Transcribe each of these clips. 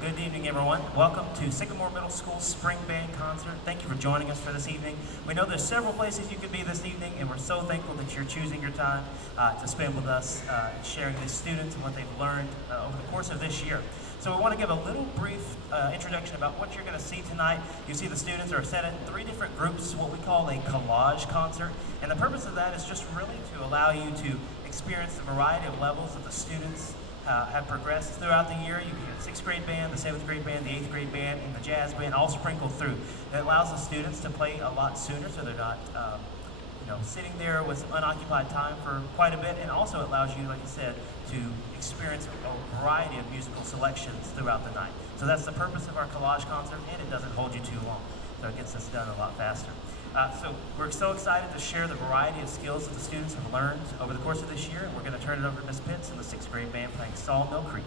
Good evening, everyone. Welcome to Sycamore Middle School's Spring Band Concert. Thank you for joining us for this evening. We know there's several places you could be this evening, and we're so thankful that you're choosing your time to spend with us and sharing the students and what they've learned over the course of this year. So we want to give a little brief introduction about what you're going to see tonight. You see the students are set in 3 different groups, what we call a collage concert. And the purpose of that is just really to allow you to experience the variety of levels that the students have progressed throughout the year. You get the 6th grade band, the 7th grade band, the 8th grade band, and the jazz band all sprinkled through. It allows the students to play a lot sooner, so they're not sitting there with unoccupied time for quite a bit, and also allows you, like I said, to experience a variety of musical selections throughout the night. So that's the purpose of our collage concert, and it doesn't hold you too long, so it gets us done a lot faster. So we're so excited to share the variety of skills that the students have learned over the course of this year, and we're going to turn it over to Miss Pitts and the 6th grade band playing Sawmill Creek.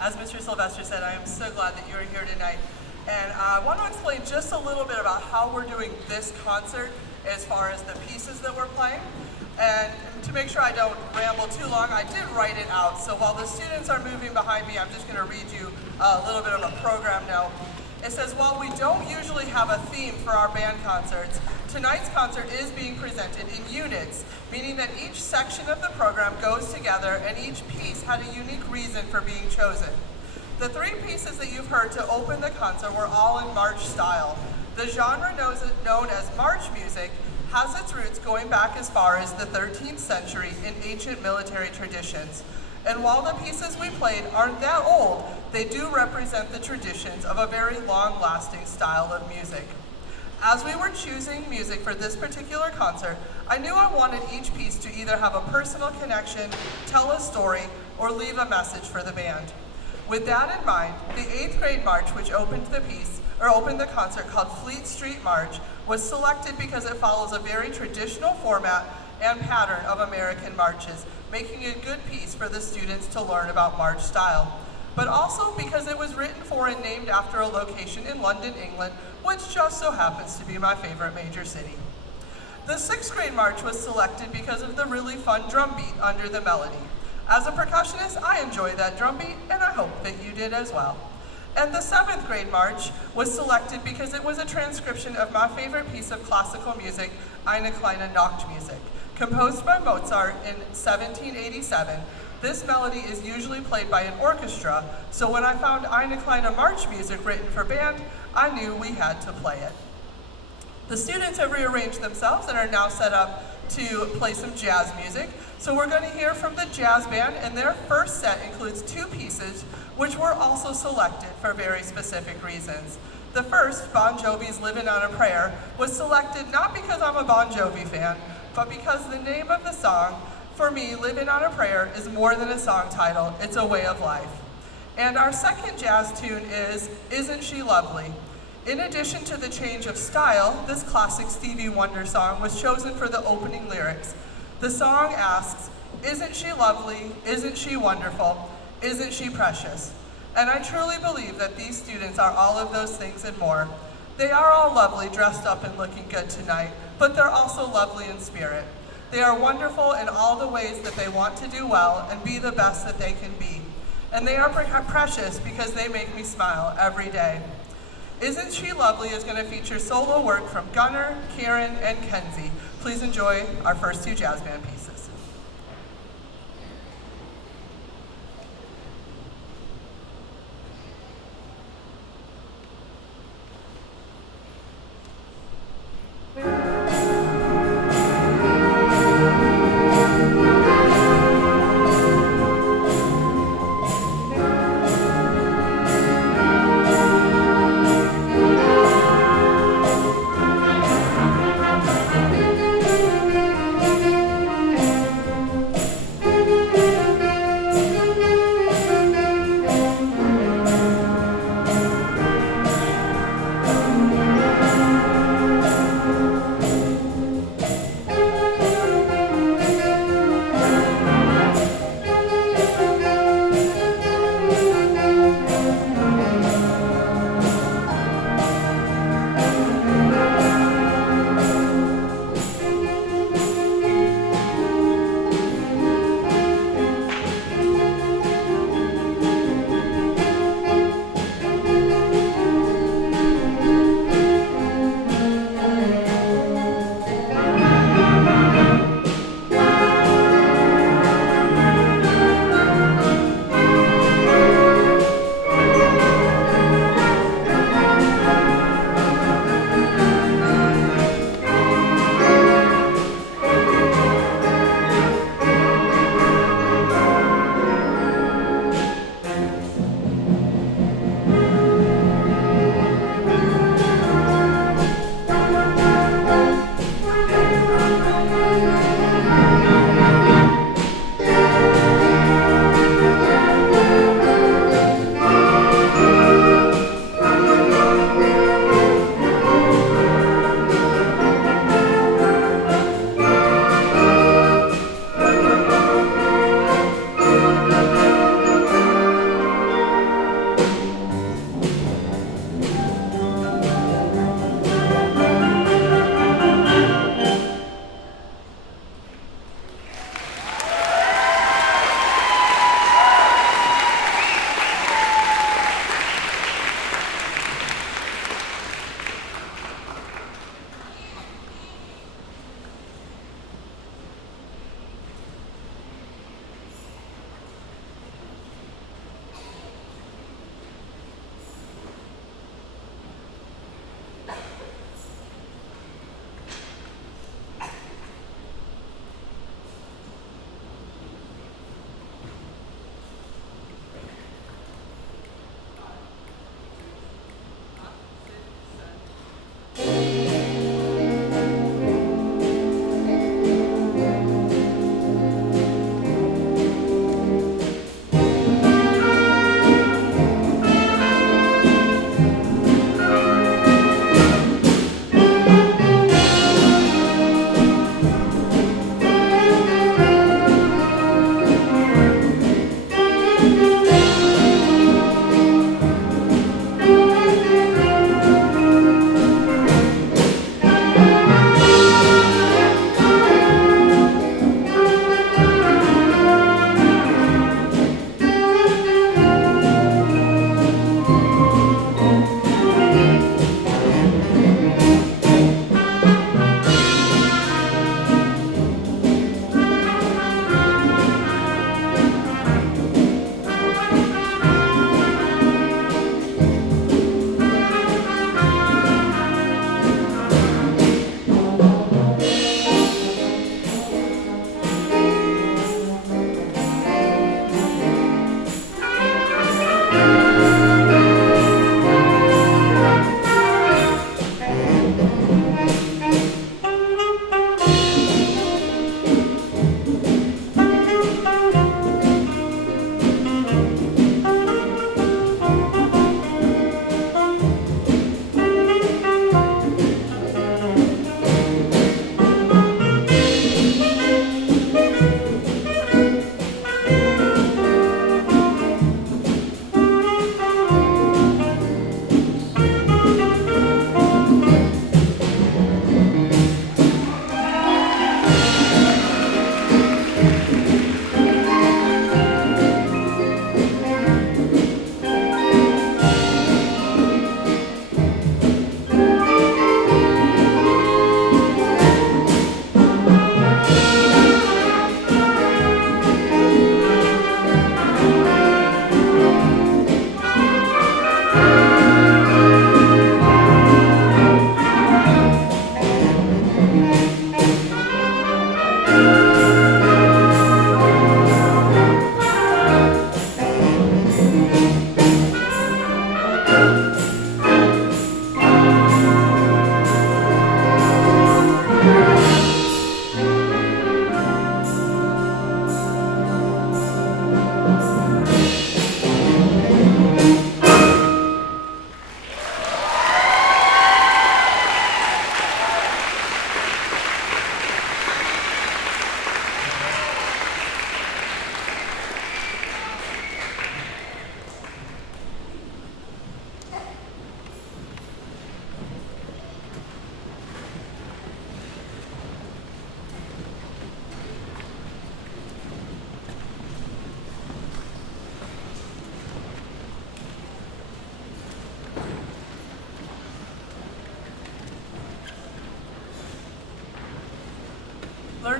As Mr. Sylvester said, I am so glad that you're here tonight. And I want to explain just a little bit about how we're doing this concert as far as the pieces that we're playing. And to make sure I don't ramble too long, I did write it out. So while the students are moving behind me, I'm just going to read you a little bit of a program note. It says, while we don't usually have a theme for our band concerts, tonight's concert is being presented in units, meaning that each section of the program goes together and each piece had a unique reason for being chosen. The 3 pieces that you've heard to open the concert were all in march style. The genre known as march music has its roots going back as far as the 13th century in ancient military traditions. And while the pieces we played aren't that old, they do represent the traditions of a very long-lasting style of music. As we were choosing music for this particular concert, I knew I wanted each piece to either have a personal connection, tell a story, or leave a message for the band. With that in mind, the 8th grade march, which opened the concert, called Fleet Street March, was selected because it follows a very traditional format and pattern of American marches, making a good piece for the students to learn about march style. But also because it was written for and named after a location in London, England, which just so happens to be my favorite major city. The 6th grade march was selected because of the really fun drum beat under the melody. As a percussionist, I enjoy that drum beat, and I hope that you did as well. And the 7th grade march was selected because it was a transcription of my favorite piece of classical music, Eine, Kleine music. Composed by Mozart in 1787, this melody is usually played by an orchestra, so when I found Eine, Kleine march music written for band, I knew we had to play it. The students have rearranged themselves and are now set up to play some jazz music. So we're going to hear from the jazz band, and their first set includes 2 pieces which were also selected for very specific reasons. The first, Bon Jovi's Livin' on a Prayer, was selected not because I'm a Bon Jovi fan, but because the name of the song, for me, Livin' on a Prayer, is more than a song title, it's a way of life. And our second jazz tune is Isn't She Lovely? In addition to the change of style, this classic Stevie Wonder song was chosen for the opening lyrics. The song asks, isn't she lovely? Isn't she wonderful? Isn't she precious? And I truly believe that these students are all of those things and more. They are all lovely, dressed up and looking good tonight, but they're also lovely in spirit. They are wonderful in all the ways that they want to do well and be the best that they can be. And they are precious because they make me smile every day. Isn't She Lovely is going to feature solo work from Gunnar, Karen, and Kenzie. Please enjoy our first 2 jazz band pieces.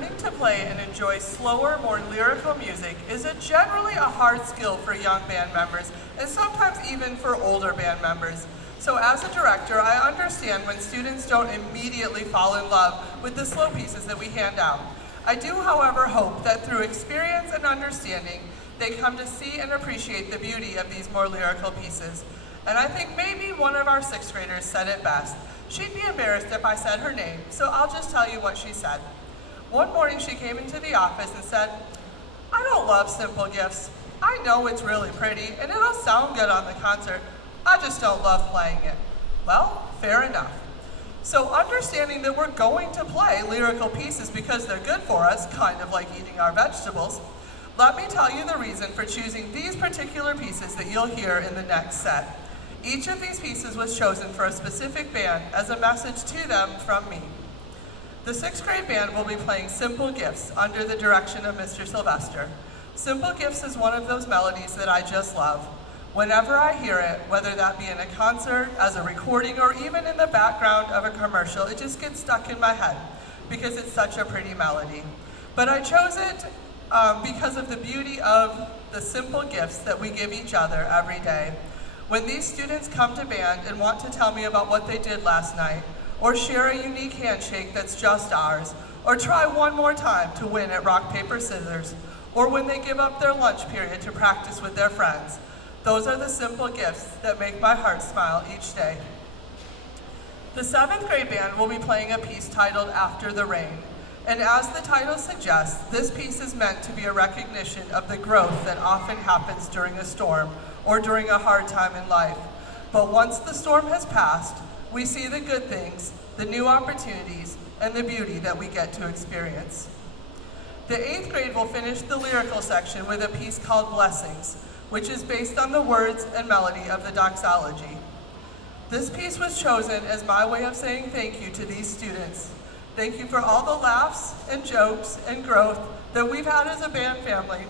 learning to play and enjoy slower, more lyrical music is generally a hard skill for young band members, and sometimes even for older band members. So as a director, I understand when students don't immediately fall in love with the slow pieces that we hand out. I do, however, hope that through experience and understanding, they come to see and appreciate the beauty of these more lyrical pieces. And I think maybe one of our sixth graders said it best. She'd be embarrassed if I said her name, so I'll just tell you what she said. One morning she came into the office and said, "I don't love simple gifts. I know it's really pretty and it'll sound good on the concert. I just don't love playing it." Well, fair enough. So understanding that we're going to play lyrical pieces because they're good for us, kind of like eating our vegetables, let me tell you the reason for choosing these particular pieces that you'll hear in the next set. Each of these pieces was chosen for a specific band as a message to them from me. The sixth grade band will be playing Simple Gifts under the direction of Mr. Sylvester. Simple Gifts is one of those melodies that I just love. Whenever I hear it, whether that be in a concert, as a recording, or even in the background of a commercial, it just gets stuck in my head because it's such a pretty melody. But I chose it because of the beauty of the simple gifts that we give each other every day. When these students come to band and want to tell me about what they did last night, or share a unique handshake that's just ours, or try one more time to win at rock, paper, scissors, or when they give up their lunch period to practice with their friends, those are the simple gifts that make my heart smile each day. The seventh grade band will be playing a piece titled After the Rain. And as the title suggests, this piece is meant to be a recognition of the growth that often happens during a storm or during a hard time in life. But once the storm has passed, we see the good things, the new opportunities, and the beauty that we get to experience. The eighth grade will finish the lyrical section with a piece called Blessings, which is based on the words and melody of the doxology. This piece was chosen as my way of saying thank you to these students. Thank you for all the laughs and jokes and growth that we've had as a band family.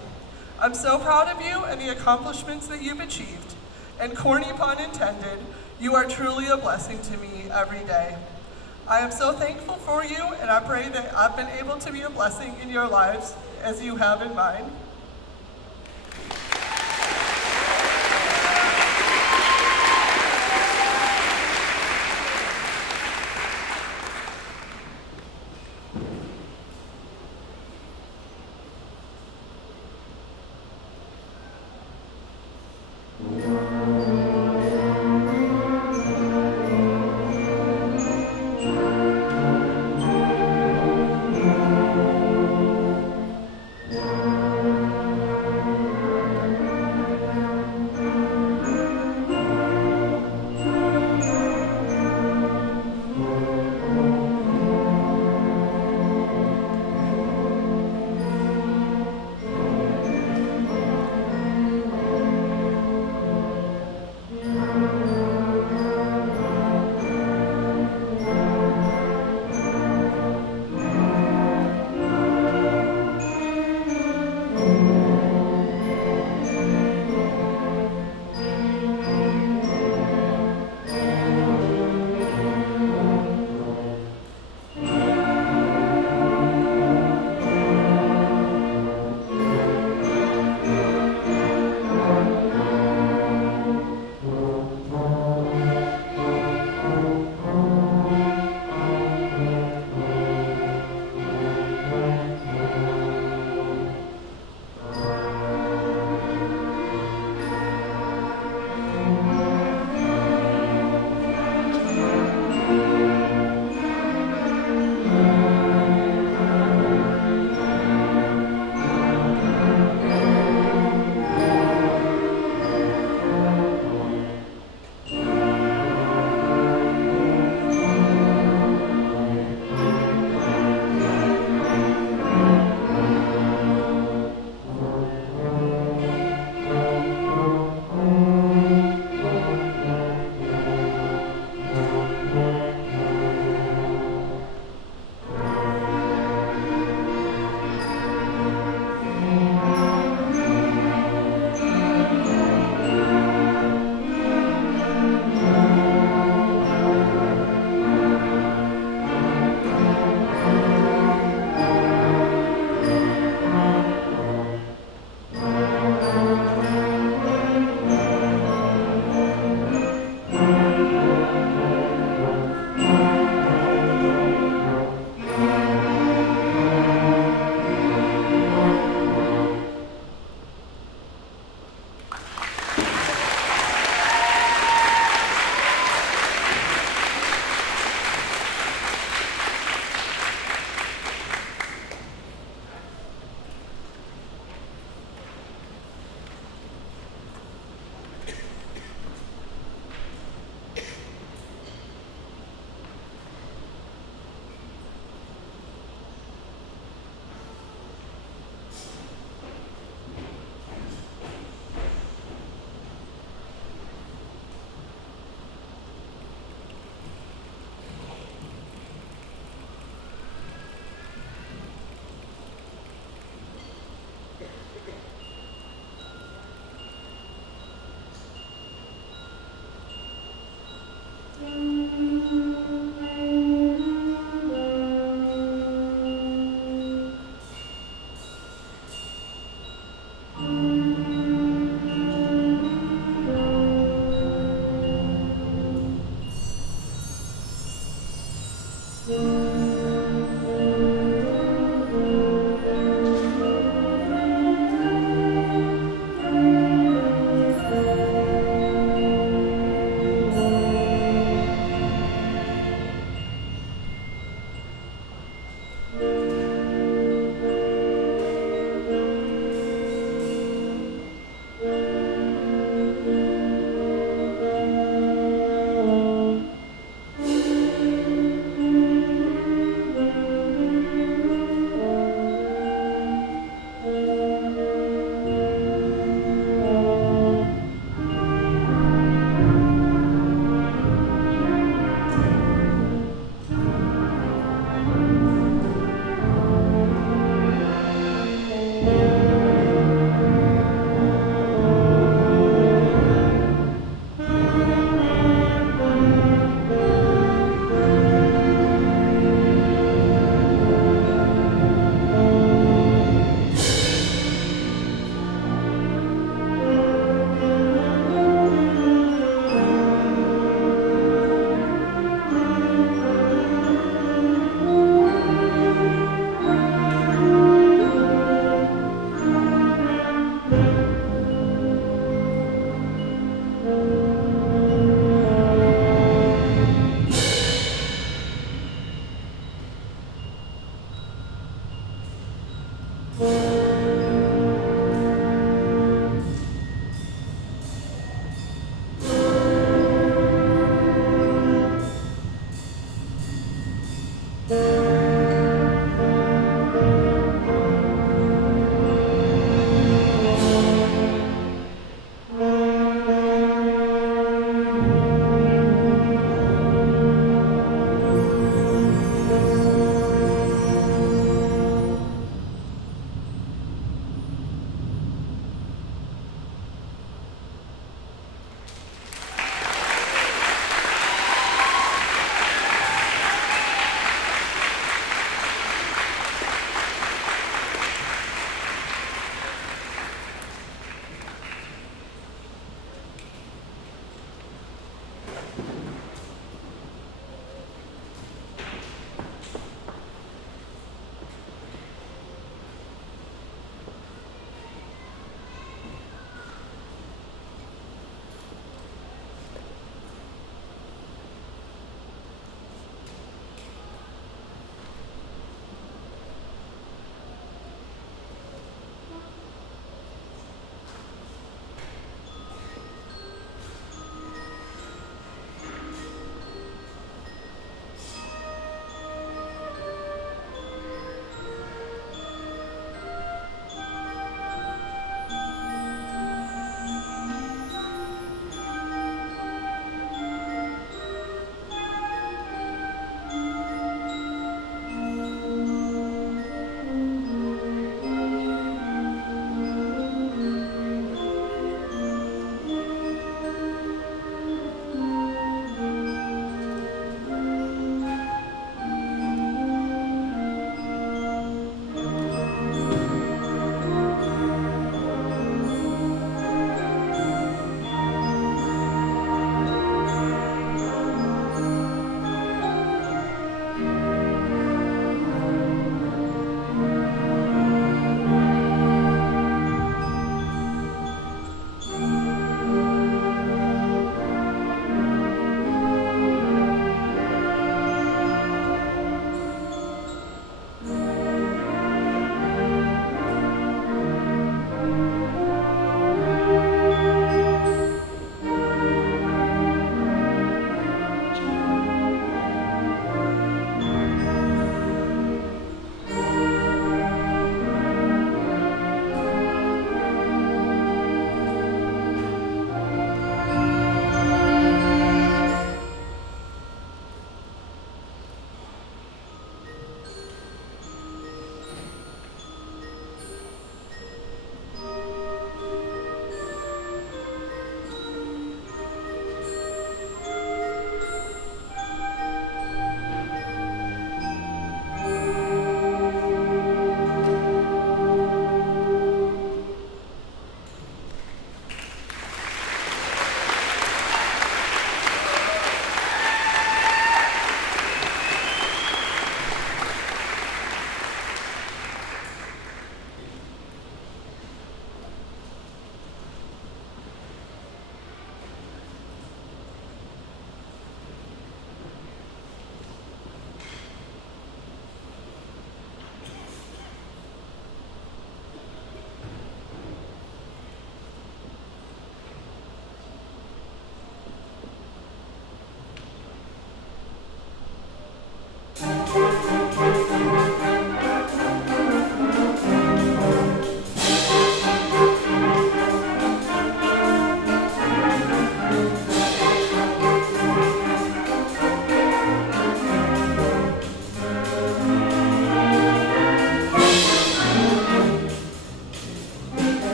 I'm so proud of you and the accomplishments that you've achieved. And corny pun intended, you are truly a blessing to me every day. I am so thankful for you, and I pray that I've been able to be a blessing in your lives as you have in mine.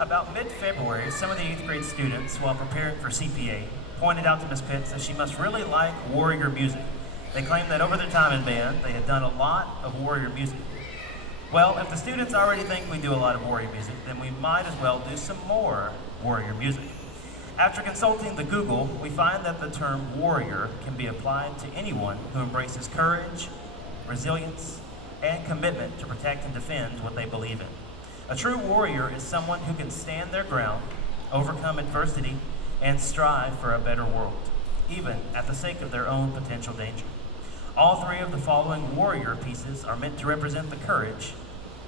About mid-February, some of the 8th grade students, while preparing for CPA, pointed out to Miss Pitts that she must really like warrior music. They claimed that over their time in band, they had done a lot of warrior music. Well, if the students already think we do a lot of warrior music, then we might as well do some more warrior music. After consulting the Google, we find that the term warrior can be applied to anyone who embraces courage, resilience, and commitment to protect and defend what they believe in. A true warrior is someone who can stand their ground, overcome adversity, and strive for a better world, even at the sake of their own potential danger. All three of the following warrior pieces are meant to represent the courage,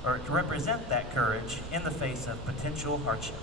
or to represent that courage in the face of potential hardship.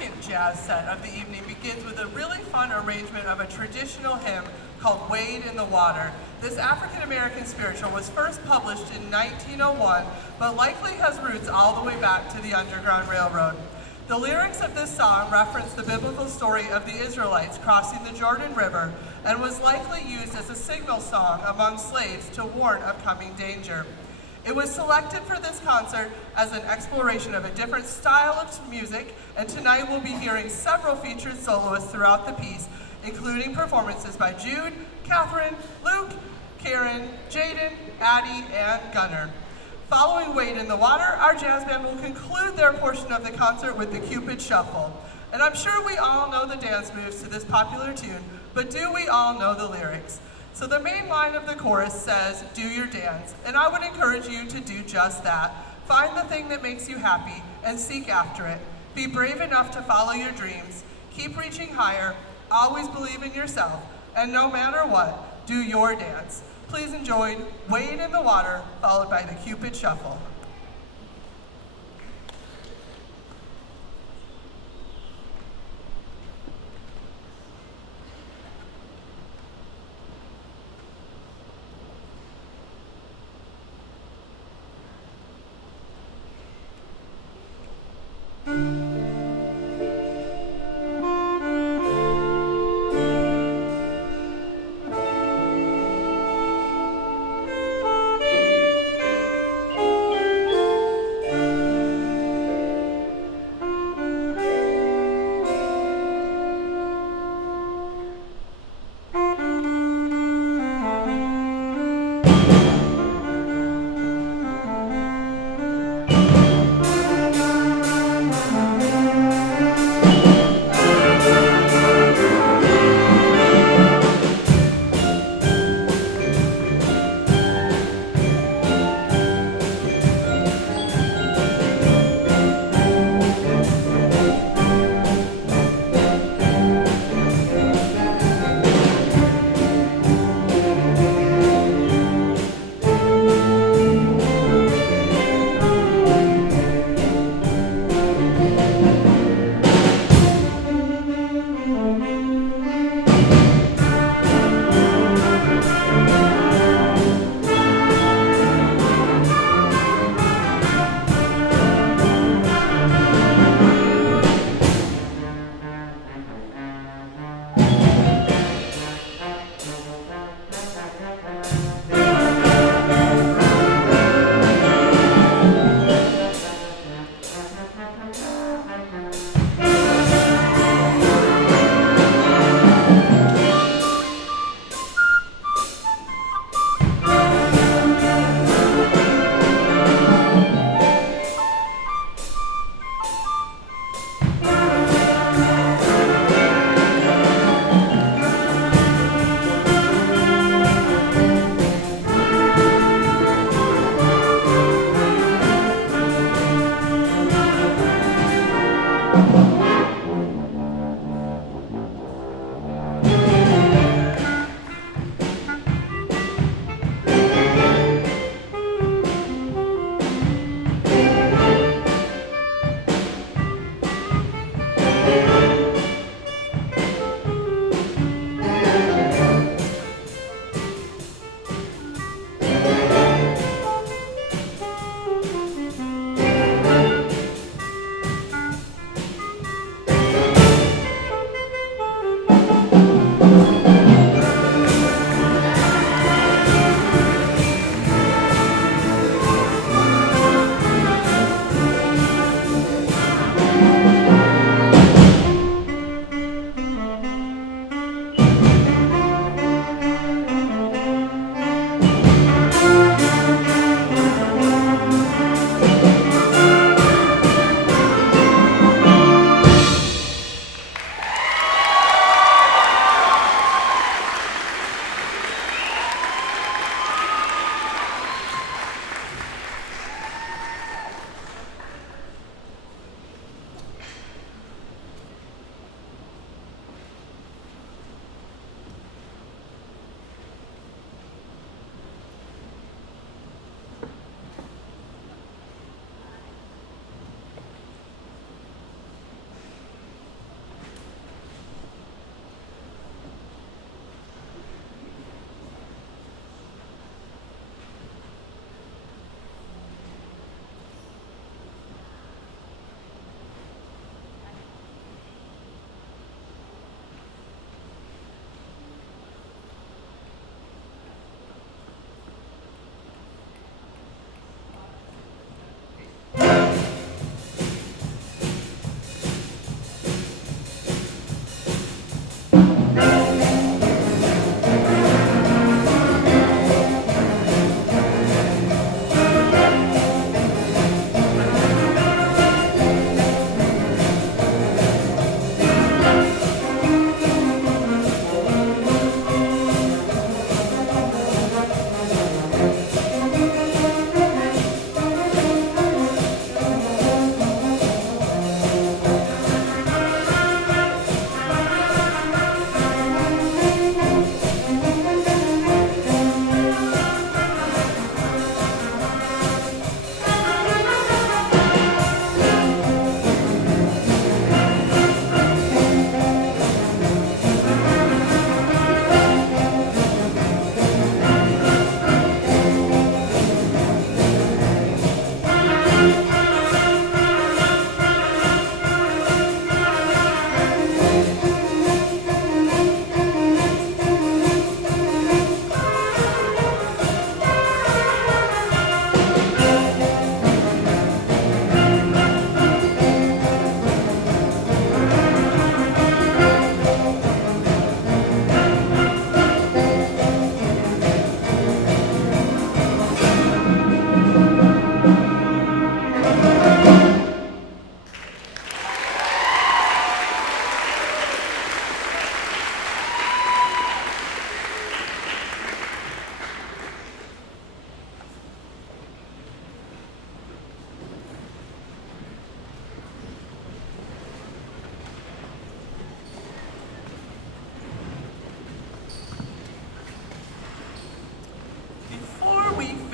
second jazz set of the evening begins with a really fun arrangement of a traditional hymn called Wade in the Water. This African-American spiritual was first published in 1901, but likely has roots all the way back to the Underground Railroad. The lyrics of this song reference the biblical story of the Israelites crossing the Jordan River and was likely used as a signal song among slaves to warn of coming danger. It was selected for this concert as an exploration of a different style of music, and tonight we'll be hearing several featured soloists throughout the piece, including performances by Jude, Catherine, Luke, Karen, Jaden, Addie, and Gunnar. Following Wade in the Water, our jazz band will conclude their portion of the concert with the Cupid Shuffle. And I'm sure we all know the dance moves to this popular tune, but do we all know the lyrics? So the main line of the chorus says, "Do your dance," and I would encourage you to do just that. Find the thing that makes you happy and seek after it. Be brave enough to follow your dreams. Keep reaching higher, always believe in yourself, and no matter what, do your dance. Please enjoy Wade in the Water, followed by the Cupid Shuffle.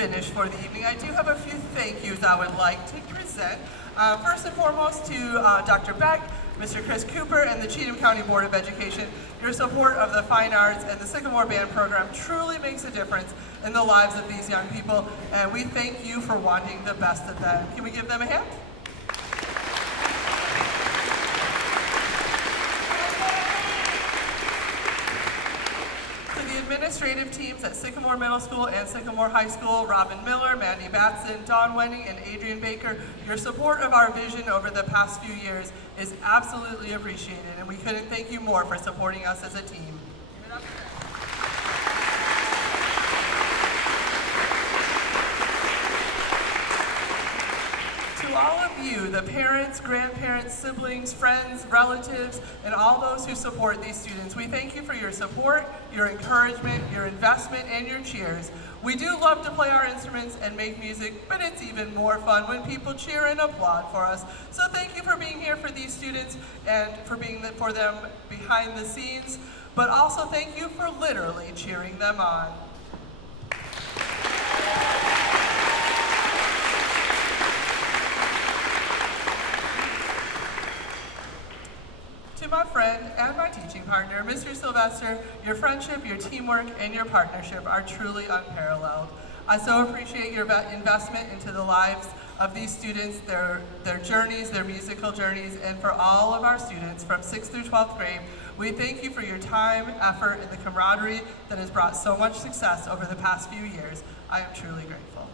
finished for the evening, I do have a few thank yous I would like to present. First and foremost to Dr. Beck, Mr. Chris Cooper, and the Cheatham County Board of Education. Your support of the Fine Arts and the Sycamore Band program truly makes a difference in the lives of these young people, and we thank you for wanting the best of them. Can we give them a hand? Administrative teams at Sycamore Middle School and Sycamore High School, Robin Miller, Mandy Batson, Dawn Wenning, and Adrian Baker, your support of our vision over the past few years is absolutely appreciated, and we couldn't thank you more for supporting us as a team. To all of you, the parents, grandparents, siblings, friends, relatives, and all those who support these students, we thank you for your support, your encouragement, your investment, and your cheers. We do love to play our instruments and make music, but it's even more fun when people cheer and applaud for us. So thank you for being here for these students and for being for them behind the scenes, but also thank you for literally cheering them on. To my friend and my teaching partner, Mr. Sylvester, your friendship, your teamwork, and your partnership are truly unparalleled. I so appreciate your investment into the lives of these students, their journeys, their musical journeys, and for all of our students from 6th through 12th grade, we thank you for your time, effort, and the camaraderie that has brought so much success over the past few years. I am truly grateful.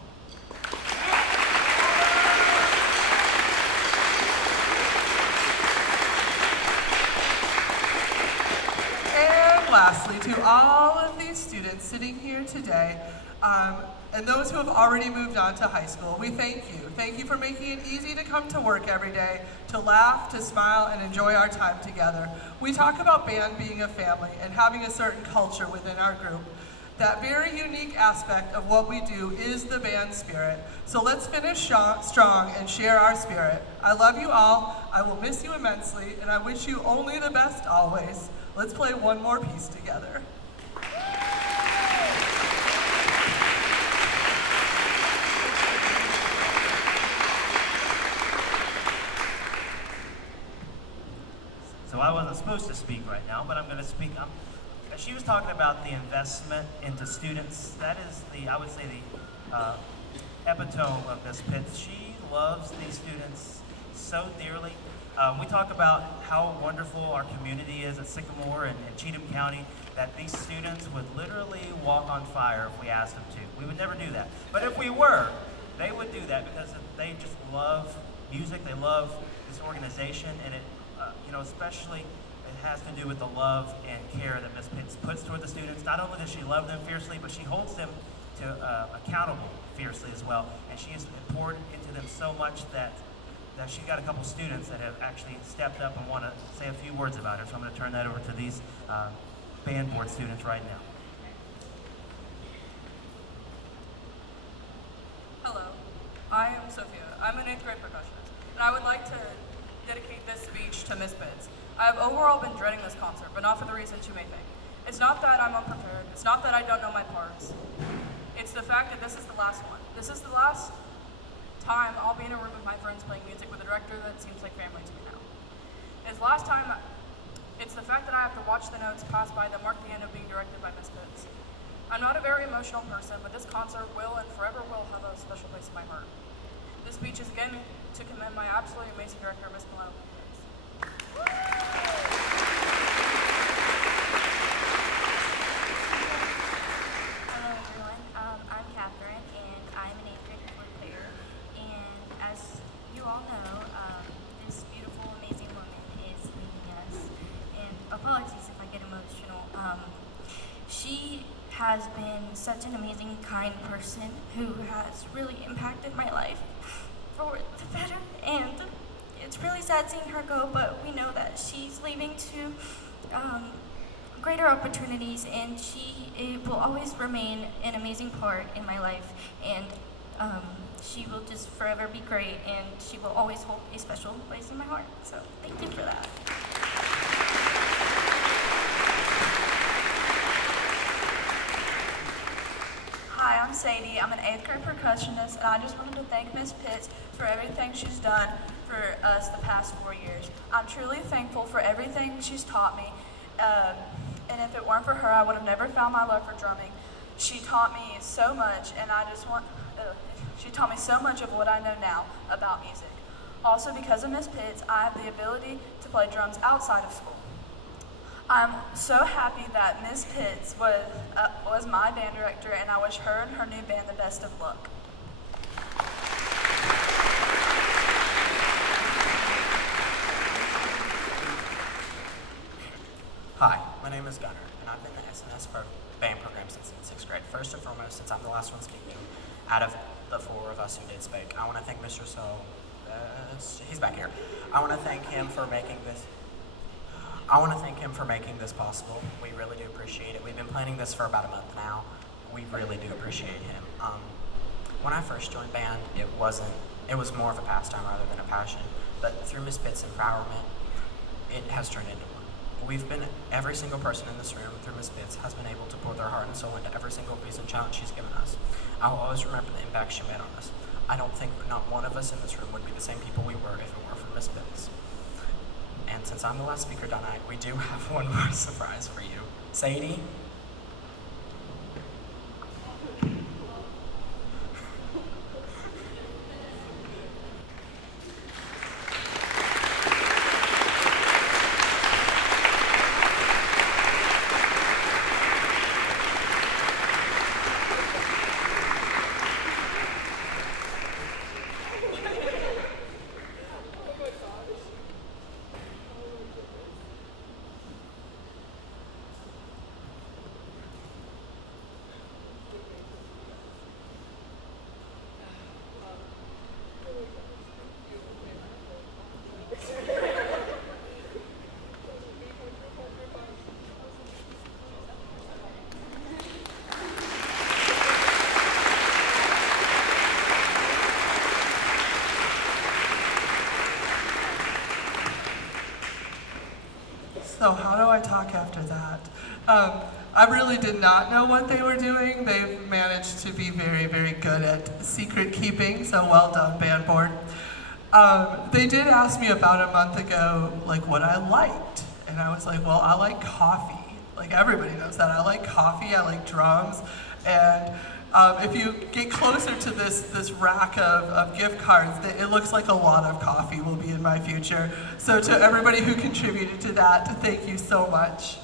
Lastly, to all of these students sitting here today, and those who have already moved on to high school, we thank you. Thank you for making it easy to come to work every day, to laugh, to smile, and enjoy our time together. We talk about band being a family and having a certain culture within our group. That very unique aspect of what we do is the band spirit. So let's finish strong and share our spirit. I love you all, I will miss you immensely, and I wish you only the best always. Let's play one more piece together. So I wasn't supposed to speak right now, but I'm going to speak. She was talking about the investment into students. That is I would say the epitome of Miss Pitts. She loves these students so dearly. We talk about how wonderful our community is at Sycamore and Cheatham County, that these students would literally walk on fire if we asked them to. We would never do that. But if we were, they would do that because they just love music, they love this organization, and it, especially it has to do with the love and care that Ms. Pitts puts toward the students. Not only does she love them fiercely, but she holds them accountable fiercely as well. And she has poured into them so much that she's got a couple students that have actually stepped up and want to say a few words about her. So I'm going to turn that over to these band board students right now. Hello, I am Sophia. I'm an 8th grade percussionist, and I would like to dedicate this speech to Miss Pitts. I have overall been dreading this concert, but not for the reasons you may think. It's not that I'm unprepared. It's not that I don't know my parts. It's the fact that this is the last one. This is the last time I'll be in a room with my friends playing music with a director that seems like family to me now. It's the last time. It's the fact that I have to watch the notes pass by that mark the end of being directed by Miss Pitts. I'm not a very emotional person, but this concert will and forever will have a special place in my heart. This speech is again to commend my absolutely amazing director, Miss Penelope. Hello everyone, I'm Catherine and I'm an 8th grade flute player, and as you all know, this beautiful, amazing woman is leaving us, and apologies if I get emotional. She has been such an amazing, kind person who has really impacted my life for the better, and it's really sad seeing her go, but we know that she's leaving to greater opportunities, and she will always remain an amazing part in my life, and she will just forever be great, and she will always hold a special place in my heart. So thank you for that. Hi, I'm Sam. Sadie. I'm an 8th grade percussionist, and I just wanted to thank Miss Pitts for everything she's done for us the past 4 years. I'm truly thankful for everything she's taught me, and if it weren't for her, I would have never found my love for drumming. She taught me so much, and she taught me so much of what I know now about music. Also, because of Miss Pitts, I have the ability to play drums outside of school. I'm so happy that Miss Pitts was my band director, and I wish her and her new band the best of luck. Hi, my name is Gunnar, and I've been in the SNS band program since in 6th grade. First and foremost, since I'm the last one speaking, out of the 4 of us who did speak, I want to thank Mr. He's back here. I want to thank him for making this. Possible. We really do appreciate it. We've been planning this for about a month now. We really do appreciate him. When I first joined band, it was more of a pastime rather than a passion. But through Miss Pitt's empowerment, it has turned into one. Every single person in this room through Miss Pitts has been able to pour their heart and soul into every single piece and challenge she's given us. I will always remember the impact she made on us. I don't think not one of us in this room would be the same people we were if it weren't for Miss Pitts. And since I'm the last speaker tonight, we do have one more surprise for you. Sadie? So how do I talk after that? I really did not know what they were doing. They've managed to be very, very good at secret keeping, so well done, band board. They did ask me about a month ago, like, what I liked. And I was like, well, I like coffee. Like, everybody knows that. I like coffee, I like drums. And if you get closer to this rack of gift cards, it looks like a lot of coffee will be in my future. So to everybody who contributed to that, thank you so much.